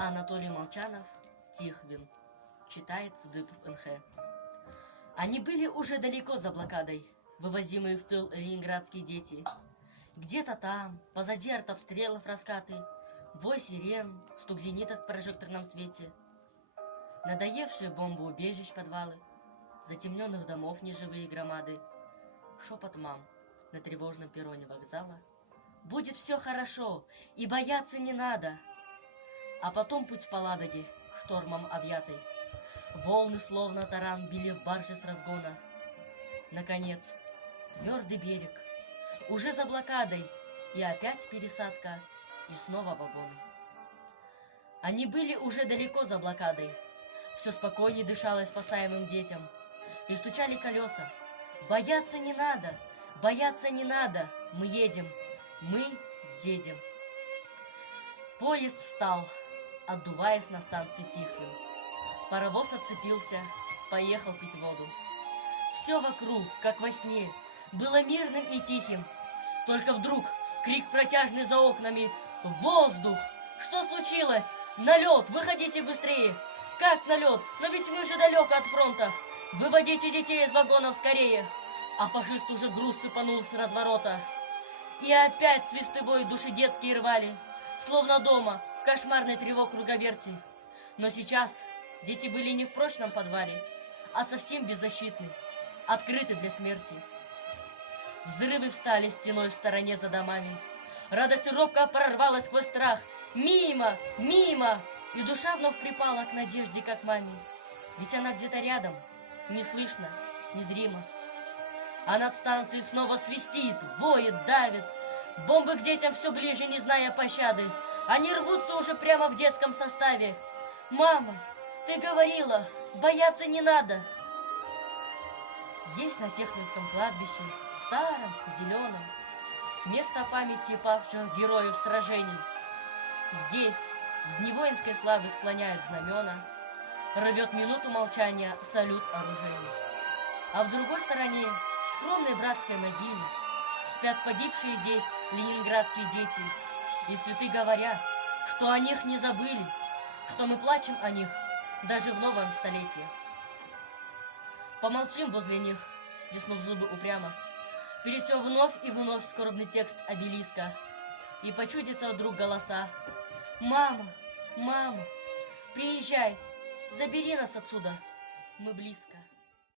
Анатолий Молчанов, Тихвин. Читает Цыдыпов НХ. Они были уже далеко за блокадой, вывозимые в тыл ленинградские дети. Где-то там, позади артобстрелов раскаты, вой сирен, стук зениток в прожекторном свете. Надоевшие бомбоубежищ подвалы, затемненных домов неживые громады, шепот мам на тревожном перроне вокзала. Будет все хорошо, и бояться не надо. А потом путь по Ладоге, штормом объятый. Волны, словно таран, били в барже с разгона. Наконец, твердый берег, уже за блокадой, и опять пересадка, и снова вагоны. Они были уже далеко за блокадой. Все спокойнее дышалось спасаемым детям. И стучали колеса. Бояться не надо, бояться не надо. Мы едем, мы едем. Поезд встал, отдуваясь на станции Тихвин. Паровоз отцепился, поехал пить воду. Все вокруг, как во сне, было мирным и тихим. Только вдруг крик протяжный за окнами: «Воздух! Что случилось? Налет! Выходите быстрее!» «Как налет? Но ведь мы же далеко от фронта! Выводите детей из вагонов скорее!» А фашист уже груз сыпанул с разворота. И опять свисты вой души детские рвали, словно дома, в кошмарной тревог круговерти. Но сейчас дети были не в прочном подвале, а совсем беззащитны, открыты для смерти. Взрывы встали стеной в стороне за домами. Радость робко прорвалась сквозь страх. Мимо! Мимо! И душа вновь припала к надежде, как маме. Ведь она где-то рядом, не слышно, незримо. А над станцией снова свистит, воет, давит. Бомбы к детям все ближе, не зная пощады. Они рвутся уже прямо в детском составе. «Мама, ты говорила, бояться не надо!» Есть на Тихвинском кладбище, старом, зеленом, место памяти павших героев сражений. Здесь в дни воинской славы склоняют знамена, рвет минуту молчания салют оружейный. А в другой стороне, в скромной братской могиле, спят погибшие здесь ленинградские дети. И цветы говорят, что о них не забыли, что мы плачем о них даже в новом столетии. Помолчим возле них, стиснув зубы упрямо, перечтем вновь и вновь скорбный текст обелиска, и почудятся вдруг голоса: «Мама, мама, приезжай, забери нас отсюда, мы близко».